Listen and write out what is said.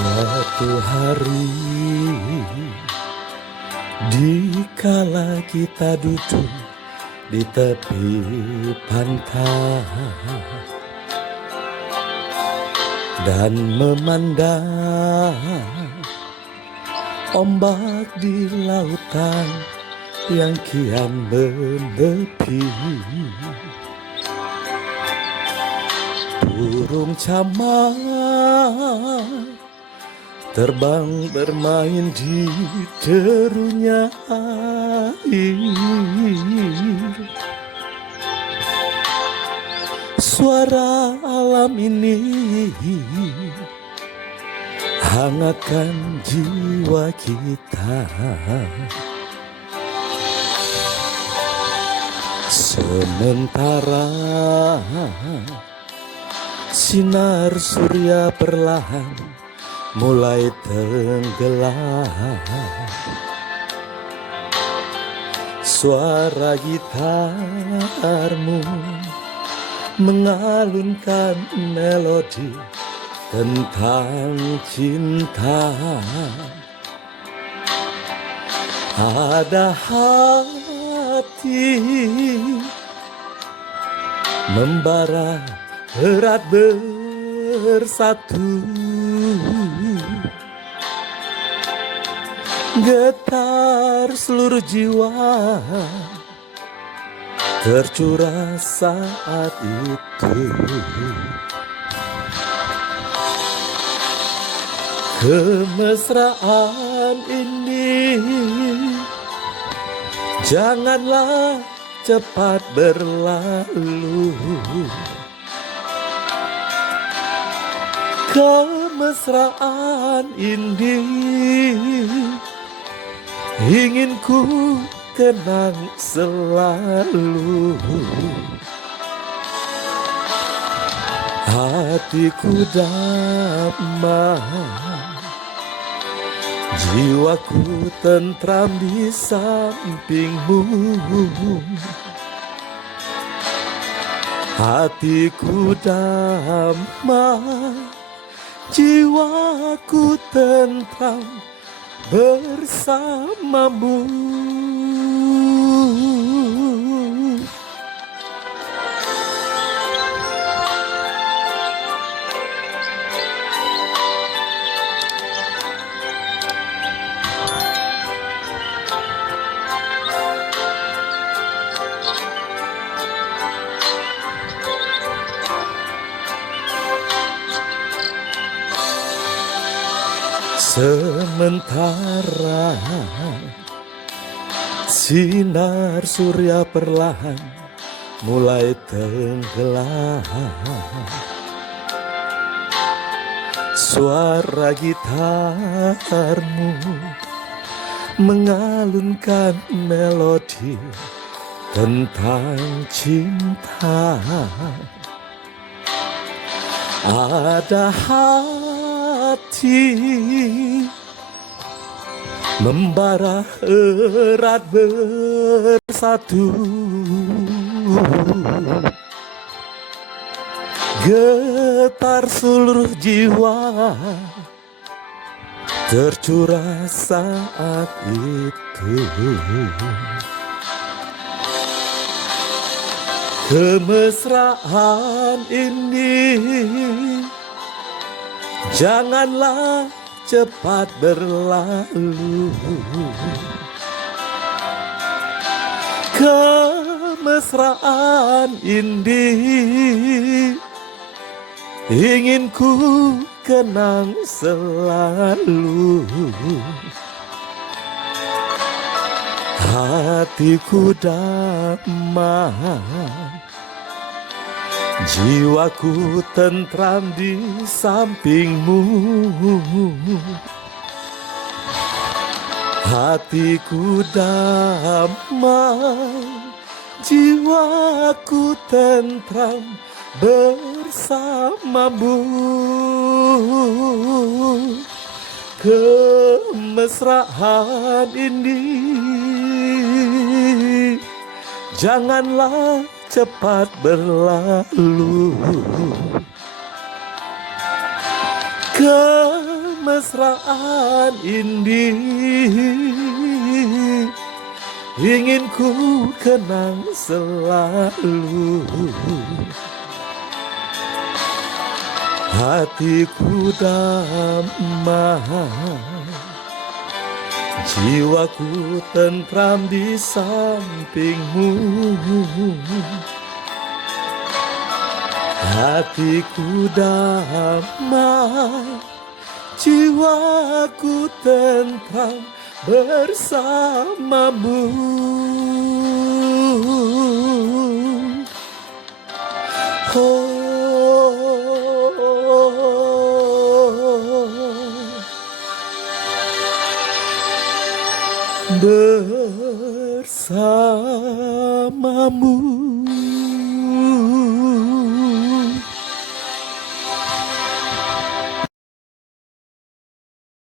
Suatu hari dikala kita duduk di tepi pantai dan memandang ombak di lautan yang kian menepi. Burung camar terbang bermain di derunya air. Suara alam ini hangatkan jiwa kita. Sementara sinar surya perlahan mulai tenggelam, suara gitarmu mengalunkan melodi tentang cinta. Ada hati membara erat bersatu, getar seluruh jiwa tercurah saat itu. Kemesraan ini janganlah cepat berlalu. Kemesraan ini ingin ku kenang selalu. Hatiku damai, jiwaku tentram di sampingmu. Hatiku damai, jiwaku tentram bersamamu. Sementara sinar surya perlahan mulai tenggelam, suara gitarmu mengalunkan melodi tentang cinta. Ada hati membara erat bersatu, getar seluruh jiwa tercurah saat itu. Kemesraan ini janganlah cepat berlalu. Kemesraan ini ingin ku kenang selalu. Hatiku damai, jiwaku tentram di sampingmu. Hatiku damai, jiwaku tentram bersamamu. Kemesraan ini janganlah cepat berlalu. Kemesraan kemesraan ini ingin ku kenang selalu. Hatiku damai, jiwaku tentram di sampingmu. Hatiku damai, jiwaku tentram bersamamu. Oh, bersamamu.